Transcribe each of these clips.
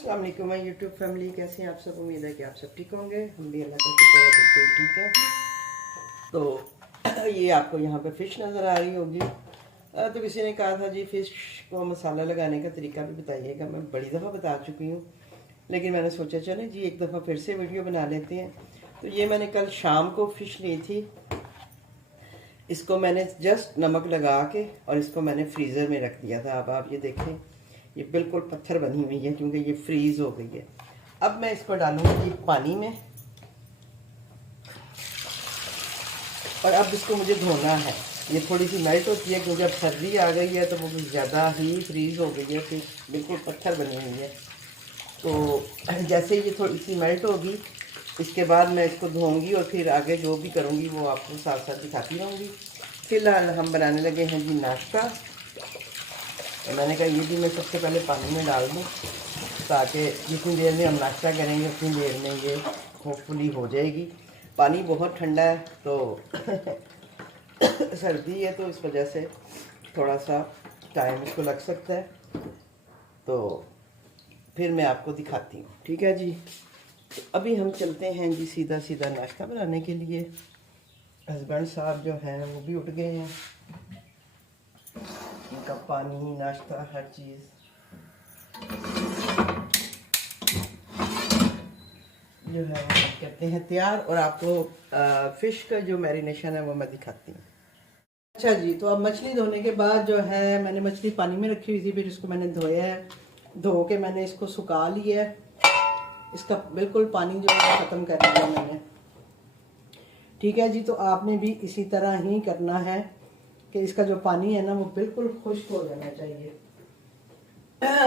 अस्सलाम वालेकुम my YouTube family, कैसे हैं आप सब। उम्मीद है कि आप सब ठीक होंगे। हम भी अल्लाह का शुक्र है बिल्कुल ठीक है। तो ये आपको यहाँ पे फ़िश नज़र आ रही होगी। तो किसी ने कहा था जी फ़िश को मसाला लगाने का तरीका भी बताइएगा। मैं बड़ी दफ़ा बता चुकी हूँ, लेकिन मैंने सोचा चले जी एक दफ़ा फिर से वीडियो बना लेते हैं। तो ये मैंने कल शाम को फ़िश ली थी। इसको मैंने जस्ट नमक लगा के और इसको मैंने फ्रीज़र में रख दिया था। अब आप ये देखें, ये बिल्कुल पत्थर बनी हुई है क्योंकि ये फ्रीज़ हो गई है। अब मैं इसको डालूंगी पानी में और अब इसको मुझे धोना है। ये थोड़ी सी मेल्ट होती है क्योंकि अब सर्दी आ गई है तो वो ज़्यादा ही फ्रीज़ हो गई है, फिर बिल्कुल पत्थर बनी हुई है। तो जैसे ये थोड़ी सी मेल्ट होगी इसके बाद मैं इसको धोऊंगी और फिर आगे जो भी करूँगी वो आपको साथ साथ दिखाती रहूँगी। फिलहाल हम बनाने लगे हैं जी नाश्ता। तो मैंने कहा ये भी मैं सबसे पहले पानी में डाल दूँ ताकि जितनी देर में हम नाश्ता करेंगे उतनी देर में ये होपफुली हो जाएगी। पानी बहुत ठंडा है तो सर्दी है तो इस वजह से थोड़ा सा टाइम इसको लग सकता है। तो फिर मैं आपको दिखाती हूँ, ठीक है जी। तो अभी हम चलते हैं जी सीधा सीधा नाश्ता बनाने के लिए। हस्बैंड साहब जो हैं वो भी उठ गए हैं। इनका पानी नाश्ता हर चीज़ जो है वो करते हैं तैयार और आपको फ़िश का जो मैरिनेशन है वो मैं दिखाती हूँ। अच्छा जी, तो अब मछली धोने के बाद जो है मैंने मछली पानी में रखी हुई थी, फिर इसको मैंने धोया है। धो के मैंने इसको सुखा लिया है। इसका बिल्कुल पानी जो है ख़त्म कर दिया मैंने, ठीक है जी। तो आपने भी इसी तरह ही करना है कि इसका जो पानी है ना वो बिल्कुल खुश्क हो जाना चाहिए।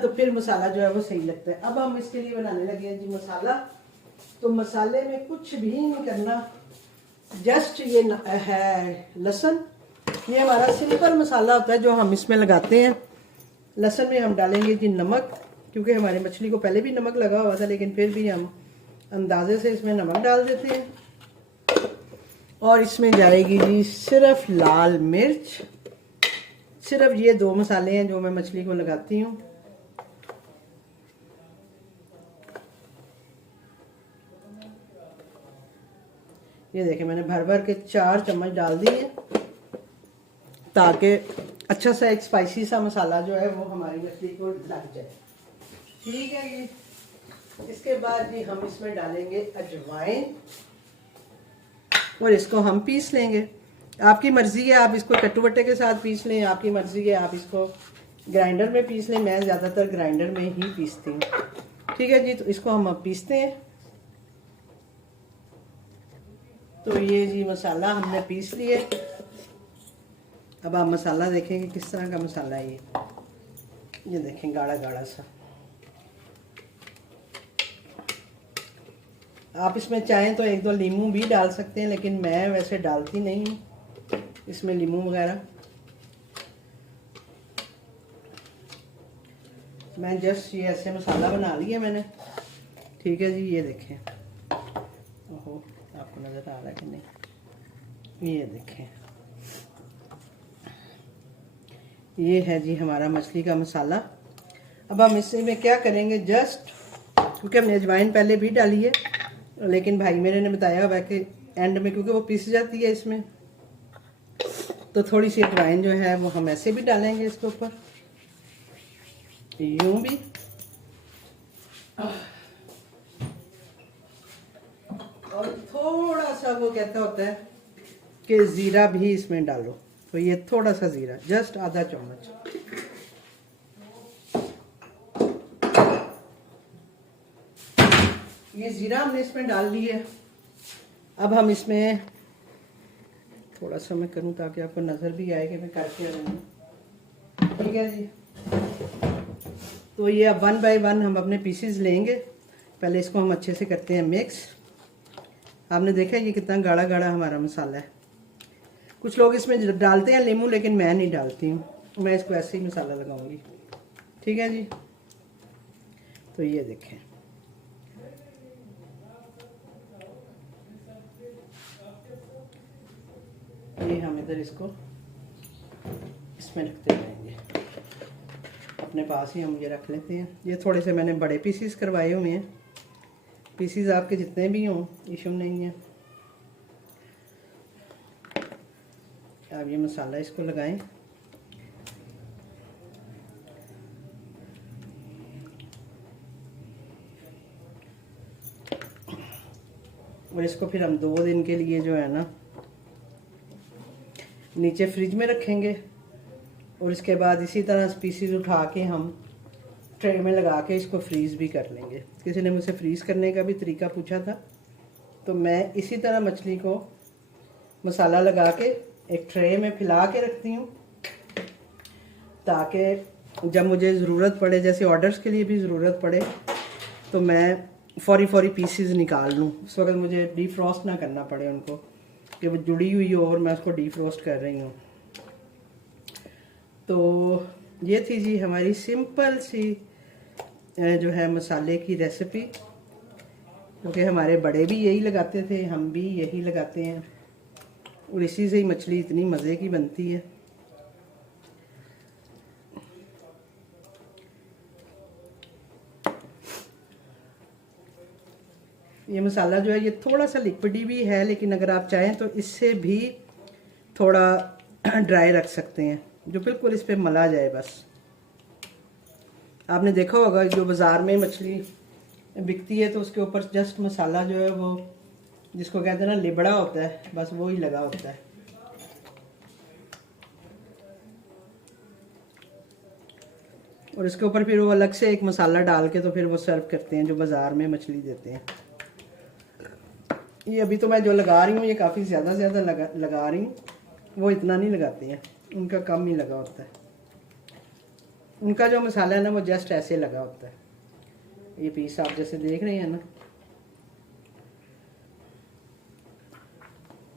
तो फिर मसाला जो है वो सही लगता है। अब हम इसके लिए बनाने लगे हैं जी मसाला। तो मसाले में कुछ भी नहीं करना, जस्ट ये है लहसुन। ये हमारा सिंपल मसाला होता है जो हम इसमें लगाते हैं। लहसुन में हम डालेंगे जी नमक, क्योंकि हमारी मछली को पहले भी नमक लगा हुआ था, लेकिन फिर भी हम अंदाजे से इसमें नमक डाल देते हैं। और इसमें जाएगी जी सिर्फ लाल मिर्च। सिर्फ ये दो मसाले हैं जो मैं मछली को लगाती हूँ। ये देखें मैंने भर भर के 4 चम्मच डाल दिए ताकि अच्छा सा एक स्पाइसी सा मसाला जो है वो हमारी मछली को लग जाए, ठीक है जी। इसके बाद जी हम इसमें डालेंगे अजवाइन और इसको हम पीस लेंगे। आपकी मर्ज़ी है, आप इसको कट्टू-बट्टे के साथ पीस लें, आपकी मर्ज़ी है आप इसको ग्राइंडर में पीस लें। मैं ज़्यादातर ग्राइंडर में ही पीसती हूँ, ठीक है जी। तो इसको हम अब पीसते हैं। तो ये जी मसाला हमने पीस लिए। अब आप मसाला देखेंगे किस तरह का मसाला है ये देखें गाढ़ा गाढ़ा सा। आप इसमें चाहें तो एक दो नींबू भी डाल सकते हैं, लेकिन मैं वैसे डालती नहीं हूँ इसमें नींबू वगैरह। मैं जस्ट ये ऐसे मसाला बना लिया मैंने, ठीक है जी। ये देखें, ओहो आपको नज़र आ रहा है कि नहीं, ये देखें ये है जी हमारा मछली का मसाला। अब हम इसे में क्या करेंगे, जस्ट क्योंकि हमने अजवाइन पहले भी डाली है, लेकिन भाई मेरे ने बताया हुआ कि एंड में क्योंकि वो पिस जाती है इसमें, तो थोड़ी सी अजवाइन जो है वो हम ऐसे भी डालेंगे इसके ऊपर, यूं भी। और थोड़ा सा वो कहता होता है कि ज़ीरा भी इसमें डालो, तो ये थोड़ा सा ज़ीरा, जस्ट आधा चम्मच। ये ज़ीरा हमने इसमें डाल लिया है। अब हम इसमें थोड़ा सा मैं करूँ ताकि आपको नज़र भी आए कि मैं करके रही हूँ, ठीक है जी। तो ये अब 1 बाय 1 हम अपने पीसेस लेंगे। पहले इसको हम अच्छे से करते हैं मिक्स। आपने देखा ये कितना गाढ़ा गाढ़ा हमारा मसाला है। कुछ लोग इसमें डालते हैं नींबू, लेकिन मैं नहीं डालती हूँ, मैं इसको ऐसे ही मसाला लगाऊंगी, ठीक है जी। तो ये देखें, ये हम इधर इसको इसमें रखते जाएंगे। अपने पास ही हम ये रख लेते हैं। ये थोड़े से मैंने बड़े पीसीस करवाए हुए हैं, पीसीस आपके जितने भी हों इशू नहीं है। अब ये मसाला इसको लगाएं। और इसको फिर हम 2 दिन के लिए जो है ना नीचे फ्रिज में रखेंगे। और इसके बाद इसी तरह पीसीस उठा के हम ट्रे में लगा के इसको फ्रीज़ भी कर लेंगे। किसी ने मुझसे फ्रीज़ करने का भी तरीका पूछा था, तो मैं इसी तरह मछली को मसाला लगा के एक ट्रे में फैला के रखती हूँ, ताकि जब मुझे ज़रूरत पड़े, जैसे ऑर्डर्स के लिए भी ज़रूरत पड़े, तो मैं फौरी पीसीस निकाल लूँ। उस वक्त मुझे डीफ्रॉस्ट ना करना पड़े उनको, कि वो जुड़ी हुई हो और मैं उसको डीफ्रॉस्ट कर रही हूँ। तो ये थी जी हमारी सिंपल सी जो है मसाले की रेसिपी, क्योंकि हमारे बड़े भी यही लगाते थे, हम भी यही लगाते हैं, और इसी से ही मछली इतनी मज़े की बनती है। ये मसाला जो है ये थोड़ा सा लिक्विडी भी है, लेकिन अगर आप चाहें तो इससे भी थोड़ा ड्राई रख सकते हैं, जो बिल्कुल इस पे मला जाए। बस आपने देखा होगा जो बाज़ार में मछली बिकती है तो उसके ऊपर जस्ट मसाला जो है वो जिसको कहते हैं ना लिबड़ा होता है, बस वो ही लगा होता है। और इसके ऊपर फिर वो अलग से एक मसाला डाल के तो फिर वो सर्व करते हैं जो बाज़ार में मछली देते हैं। ये अभी तो मैं जो लगा रही हूँ ये काफ़ी ज़्यादा लगा रही हूँ, वो इतना नहीं लगाते हैं, उनका कम ही लगा होता है। उनका जो मसाला है ना वो जस्ट ऐसे लगा होता है। ये पीस आप जैसे देख रहे हैं ना,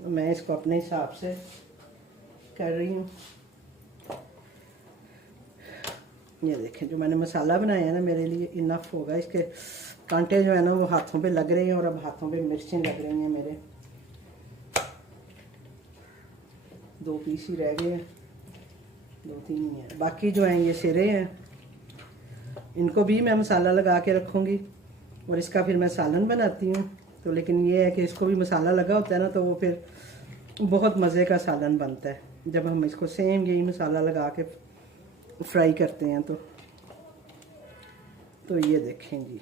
मैं इसको अपने हिसाब से कर रही हूँ। ये देखें जो मैंने मसाला बनाया है ना मेरे लिए इनफ होगा। इसके कांटे जो है ना वो हाथों पे लग रहे हैं, और अब हाथों पे मिर्चें लग रही हैं। मेरे 2 पीस ही रह गए हैं, 2-3 ही हैं, बाकी जो हैं ये सिरे हैं। इनको भी मैं मसाला लगा के रखूँगी और इसका फिर मैं सालन बनाती हूँ। तो लेकिन ये है कि इसको भी मसाला लगा होता है ना, तो वो फिर बहुत मज़े का सालन बनता है जब हम इसको सेम यही मसाला लगा के फ्राई करते हैं। तो ये देखें जी,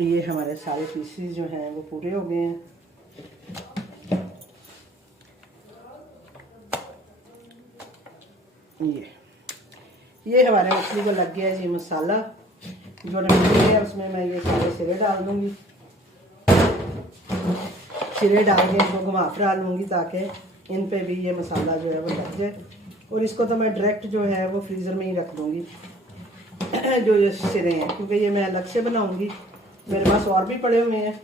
ये हमारे सारे पीसेस जो हैं वो पूरे हो गए हैं। ये हमारे मछली को लग गया है जी मसाला। जो मछली है उसमें मैं ये सारे सिरे डाल दूँगी, सिरे डाल के इसको घुमा फिरा लूँगी ताकि इन पे भी ये मसाला जो है वो लग जाए। और इसको तो मैं डायरेक्ट जो है वो फ्रीज़र में ही रख दूँगी जो ये सिरे हैं, क्योंकि ये मैं अलग से बनाऊँगी। मेरे पास और भी पड़े हुए हैं,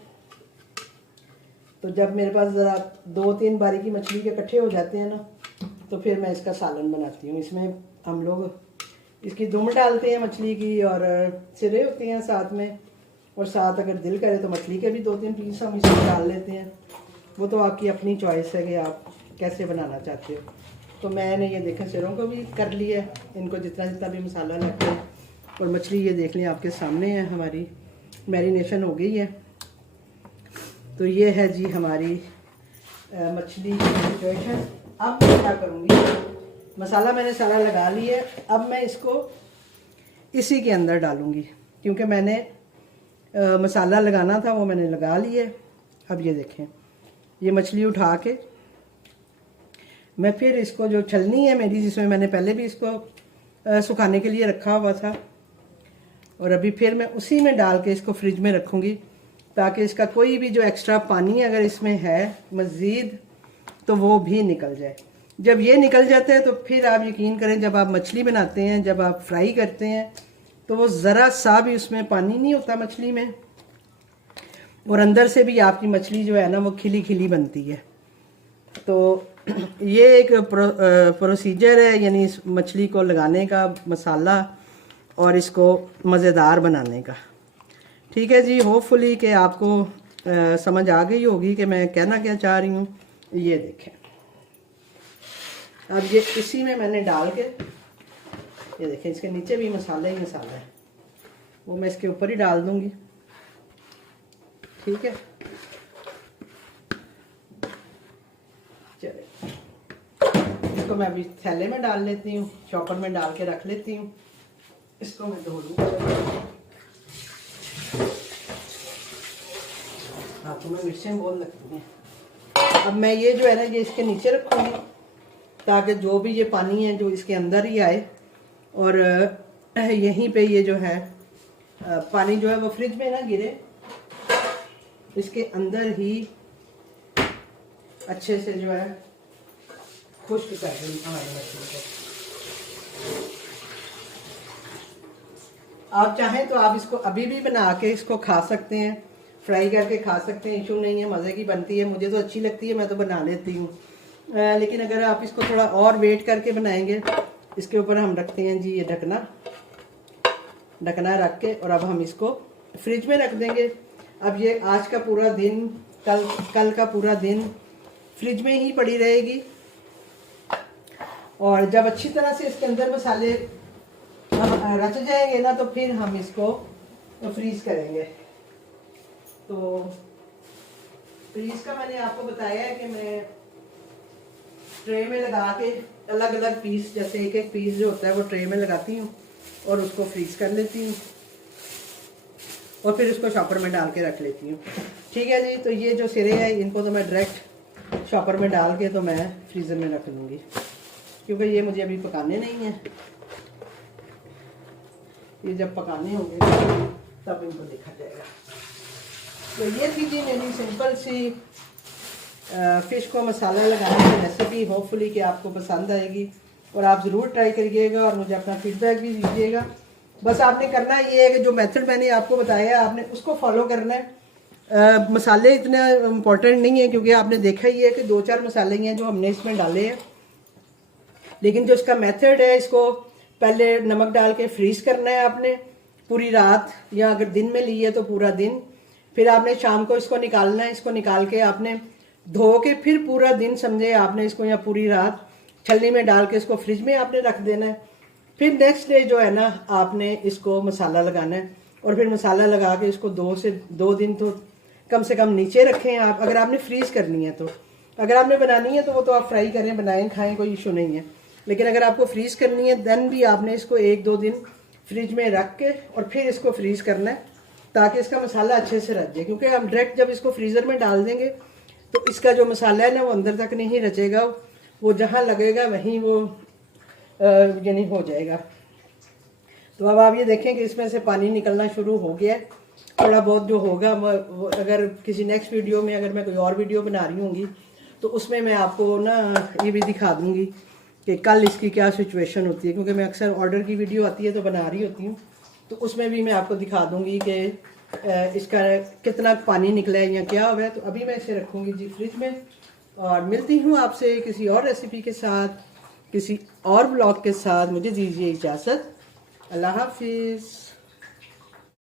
तो जब मेरे पास ज़रा 2-3 बारी की मछली के इकट्ठे हो जाते हैं ना, तो फिर मैं इसका सालन बनाती हूँ। इसमें हम लोग इसकी दुम डालते हैं मछली की, और सिरे होते हैं साथ में, और साथ अगर दिल करे तो मछली के भी 2-3 पीस हम इसमें डाल लेते हैं। वो तो आपकी अपनी चॉइस है कि आप कैसे बनाना चाहते हो। तो मैंने ये देखा सिरों को भी कर लिया, इनको जितना जितना भी मसाला लगता है। और मछली ये देख लें आपके सामने है, हमारी मैरिनेशन हो गई है। तो ये है जी हमारी मछली की सिचुएशन। अब मैं क्या करूँगी, मसाला मैंने सारा लगा लिया है, अब मैं इसको इसी के अंदर डालूँगी, क्योंकि मैंने मसाला लगाना था वो मैंने लगा लिया है। अब ये देखें, ये मछली उठा के मैं फिर इसको जो छलनी है मेरी, जिसमें मैंने पहले भी इसको सुखाने के लिए रखा हुआ था, और अभी फिर मैं उसी में डाल के इसको फ्रिज में रखूँगी, ताकि इसका कोई भी जो एक्स्ट्रा पानी अगर इसमें है मज़ीद तो वो भी निकल जाए। जब ये निकल जाता है तो फिर आप यकीन करें, जब आप मछली बनाते हैं, जब आप फ्राई करते हैं, तो वो ज़रा सा भी उसमें पानी नहीं होता मछली में, और अंदर से भी आपकी मछली जो है ना वो खिली खिली बनती है। तो ये एक प्रोसीजर है, यानी इस मछली को लगाने का मसाला और इसको मज़ेदार बनाने का। ठीक है जी, होपफुली कि आपको समझ आ गई होगी कि मैं कहना क्या चाह रही हूँ। ये देखें, अब ये इसी में मैंने डाल के ये देखें, इसके नीचे भी मसाला ही मसाला है, वो मैं इसके ऊपर ही डाल दूंगी। ठीक है, चलिए इसको मैं अभी थैले में डाल लेती हूँ, चॉपर में डाल के रख लेती हूँ। इसको मैं धो लूँ, हाथों में मिर्चें बहुत लगती हैं। अब मैं ये जो है ना, ये इसके नीचे रखूँगी ताकि जो भी ये पानी है जो इसके अंदर ही आए, और यहीं पे ये जो है पानी जो है वो फ्रिज में ना गिरे, इसके अंदर ही अच्छे से जो है खुश्क कर दें हमारी मछली को। आप चाहें तो आप इसको अभी भी बना के इसको खा सकते हैं, फ्राई करके खा सकते हैं, इशू नहीं है, मज़े की बनती है। मुझे तो अच्छी लगती है, मैं तो बना लेती हूँ। लेकिन अगर आप इसको थोड़ा और वेट करके बनाएंगे, इसके ऊपर हम रखते हैं जी ये ढकना रख के, और अब हम इसको फ्रिज में रख देंगे। अब ये आज का पूरा दिन, कल का पूरा दिन फ्रिज में ही पड़ी रहेगी, और जब अच्छी तरह से इसके अंदर मसाले रच जाएंगे ना, तो फिर हम इसको फ्रीज करेंगे। तो फ्रीज का मैंने आपको बताया है कि मैं ट्रे में लगा के अलग अलग पीस, जैसे एक एक पीस जो होता है वो ट्रे में लगाती हूँ और उसको फ्रीज कर लेती हूँ, और फिर उसको शॉपर में डाल के रख लेती हूँ। ठीक है जी, तो ये जो सिरे हैं इनको तो मैं डायरेक्ट शॉपर में डाल के तो मैं फ्रीज़र में रख लूँगी, क्योंकि ये मुझे अभी पकाने नहीं है। ये जब पकाने होंगे तब इनको देखा जाएगा। तो ये थी जी मेरी सिंपल सी फ़िश को मसाला लगाने की रेसिपी। होपफुली कि आपको पसंद आएगी और आप ज़रूर ट्राई करिएगा और मुझे अपना फीडबैक भी दीजिएगा। बस आपने करना ये है कि जो मेथड मैंने आपको बताया है आपने उसको फॉलो करना है। मसाले इतने इम्पोर्टेंट नहीं है, क्योंकि आपने देखा ही है कि 2-4 मसाले हैं जो हमने इसमें डाले हैं, लेकिन जो इसका मेथड है, इसको पहले नमक डाल के फ्रीज़ करना है आपने पूरी रात, या अगर दिन में ली है तो पूरा दिन। फिर आपने शाम को इसको निकालना है, इसको निकाल के आपने धो के फिर पूरा दिन समझे आपने इसको, या पूरी रात छलनी में डाल के इसको फ्रिज में आपने रख देना है। फिर नेक्स्ट डे जो है ना आपने इसको मसाला लगाना है, और फिर मसाला लगा के इसको 2 दिन तो कम से कम नीचे रखें आप, अगर आपने फ्रीज़ करनी है तो। अगर आपने बनानी है तो वो तो आप फ्राई करें, बनाएं, खाएं, कोई इशू नहीं है। लेकिन अगर आपको फ्रीज़ करनी है देन भी आपने इसको 1-2 दिन फ्रिज में रख के और फिर इसको फ्रीज़ करना है, ताकि इसका मसाला अच्छे से रच जाए। क्योंकि हम डायरेक्ट जब इसको फ्रीज़र में डाल देंगे तो इसका जो मसाला है ना वो अंदर तक नहीं रचेगा, वो जहाँ लगेगा वहीं वो यानी हो जाएगा। तो अब आप ये देखें कि इसमें से पानी निकलना शुरू हो गया है। थोड़ा बहुत जो होगा वो अगर किसी नेक्स्ट वीडियो में, अगर मैं कोई और वीडियो बना रही होंगी तो उसमें मैं आपको ना ये भी दिखा दूंगी कि कल इसकी क्या सिचुएशन होती है, क्योंकि मैं अक्सर ऑर्डर की वीडियो आती है तो बना रही होती हूँ, तो उसमें भी मैं आपको दिखा दूंगी कि इसका कितना पानी निकला है या क्या हुआ है। तो अभी मैं इसे रखूँगी जी फ्रिज में, और मिलती हूँ आपसे किसी और रेसिपी के साथ, किसी और ब्लॉग के साथ। मुझे दीजिए इजाज़त। अल्लाह हाफिज़।